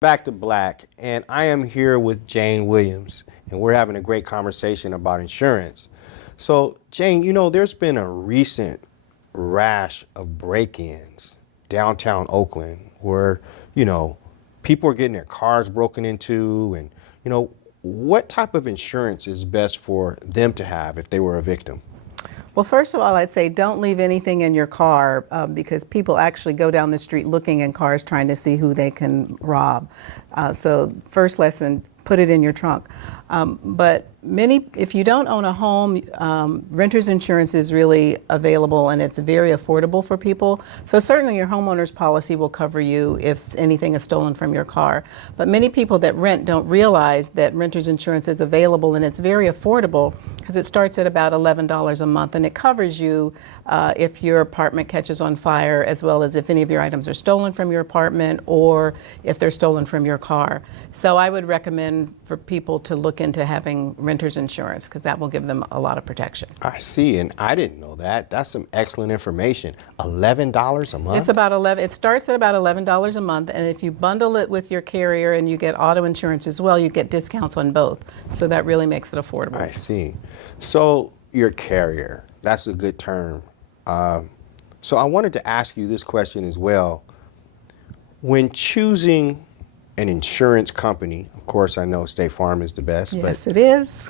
Back to Black, and I am here with Jane Williams, and we're having a great conversation about insurance. So, Jane, there's been a recent rash of break-ins downtown Oakland where, you know, people are getting their cars broken into, and, what type of insurance is best for them to have if they were a victim? Well, first of all, I'd say don't leave anything in your car because people actually go down the street looking in cars trying to see who they can rob. So first lesson, put it in your trunk. But if you don't own a home, renter's insurance is really available and it's very affordable for people. So certainly your homeowner's policy will cover you if anything is stolen from your car. But many people that rent don't realize that renter's insurance is available and it's very affordable because it starts at about $11 a month and it covers you if your apartment catches on fire, as well as if any of your items are stolen from your apartment or if they're stolen from your car. So I would recommend for people to look into having renter's insurance because that will give them a lot of protection. I see, and I didn't know that. That's some excellent information. $11 a month? It's about it starts at about $11 a month, and if you bundle it with your carrier and you get auto insurance as well, you get discounts on both. So that really makes it affordable. I see. So your carrier, that's a good term. So I wanted to ask you this question as well. When choosing an insurance company, of course I know State Farm is the best. Yes, it is.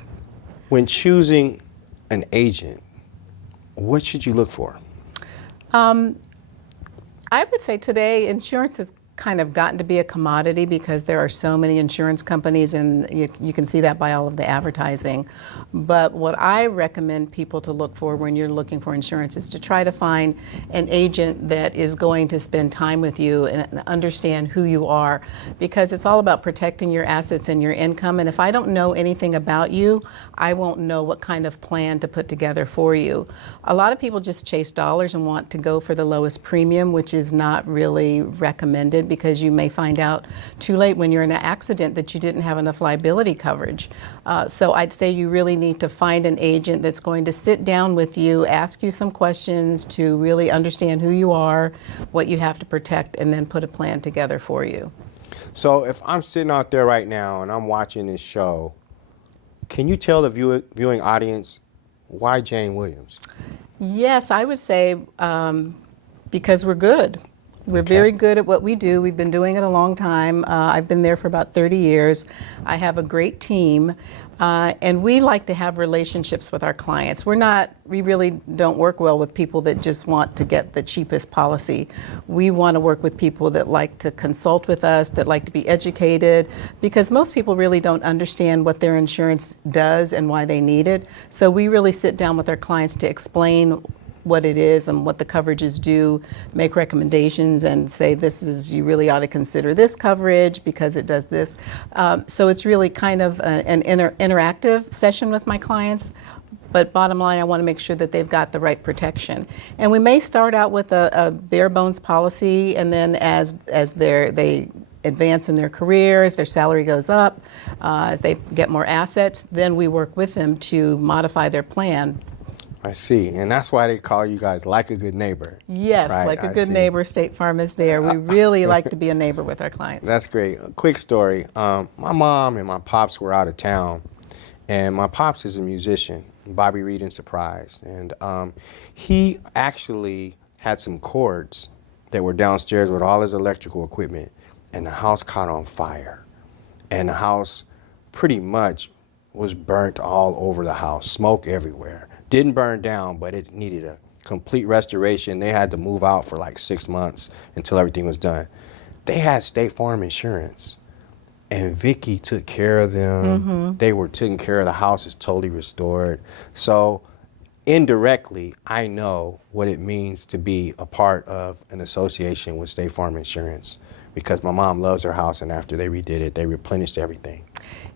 When choosing an agent, what should you look for? I would say today insurance has kind of gotten to be a commodity because there are so many insurance companies, and you can see that by all of the advertising. But what I recommend people to look for when you're looking for insurance is to try to find an agent that is going to spend time with you and understand who you are, because it's all about protecting your assets and your income. And if I don't know anything about you, I won't know what kind of plan to put together for you. A lot of people just chase dollars and want to go for the lowest premium, which is not really recommended, because you may find out too late when you're in an accident that you didn't have enough liability coverage. So I'd say you really need to find an agent that's going to sit down with you, ask you some questions to really understand who you are, what you have to protect, and then put a plan together for you. So if I'm sitting out there right now and I'm watching this show, can you tell the viewing audience why Jane Williams? Yes, I would say because we're good. We're very good at what we do. We've been doing it a long time. I've been there for about 30 years. I have a great team, and we like to have relationships with our clients. We really don't work well with people that just want to get the cheapest policy. We want to work with people that like to consult with us, that like to be educated, because most people really don't understand what their insurance does and why they need it. So we really sit down with our clients to explain what it is and what the coverages do, make recommendations and say you really ought to consider this coverage because it does this. So it's really kind of an interactive session with my clients. But bottom line, I want to make sure that they've got the right protection. And we may start out with a bare bones policy, and then as they advance in their careers, their salary goes up, as they get more assets, then we work with them to modify their plan. I see, and that's why they call you guys like a good neighbor. Yes, right? Like a good neighbor, State Farm is there. We really like to be a neighbor with our clients. That's great. A quick story. My mom and my pops were out of town, and my pops is a musician, Bobby Reed and Surprise, and he actually had some cords that were downstairs with all his electrical equipment, and the house caught on fire, and the house pretty much was burnt all over the house, smoke everywhere. Didn't burn down, but it needed a complete restoration. They had to move out for like 6 months until everything was done. They had State Farm insurance, and Vicky took care of them. Mm-hmm. They were taking care of the house. Is totally restored. So indirectly, I know what it means to be a part of an association with State Farm Insurance, because my mom loves her house, and after they redid it, they replenished everything.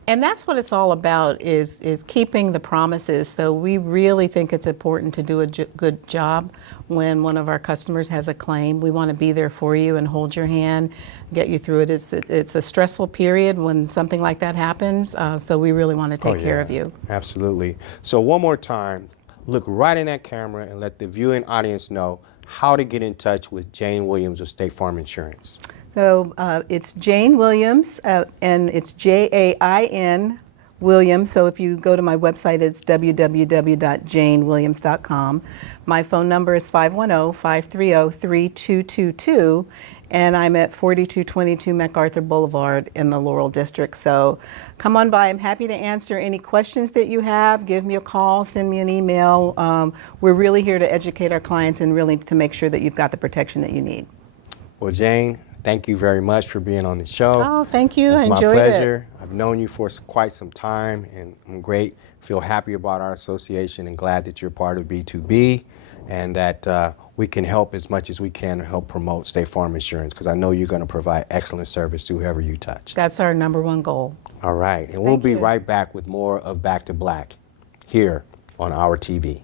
And that's what it's all about, is keeping the promises. So we really think it's important to do a good job when one of our customers has a claim. We want to be there for you and hold your hand, get you through it. It's a stressful period when something like that happens, so we really want to take care of you. Absolutely. So one more time, look right in that camera and let the viewing audience know how to get in touch with Jane Williams of State Farm Insurance. So it's Jane Williams, and it's Jain Williams. So if you go to my website, it's www.janewilliams.com. My phone number is 510-530-3222, and I'm at 4222 MacArthur Boulevard in the Laurel District. So come on by. I'm happy to answer any questions that you have. Give me a call, send me an email. We're really here to educate our clients and really to make sure that you've got the protection that you need. Well, Jane, thank you very much for being on the show. Oh, thank you. I It's my enjoyed it. pleasure. I've known you for quite some time, and I'm great. Feel happy about our association and glad that you're part of B2B, and that we can help as much as we can to help promote State Farm Insurance, because I know you're going to provide excellent service to whoever you touch. That's our number one goal. All right, and we'll Thank be you. right back with more of Back to Black here on our TV.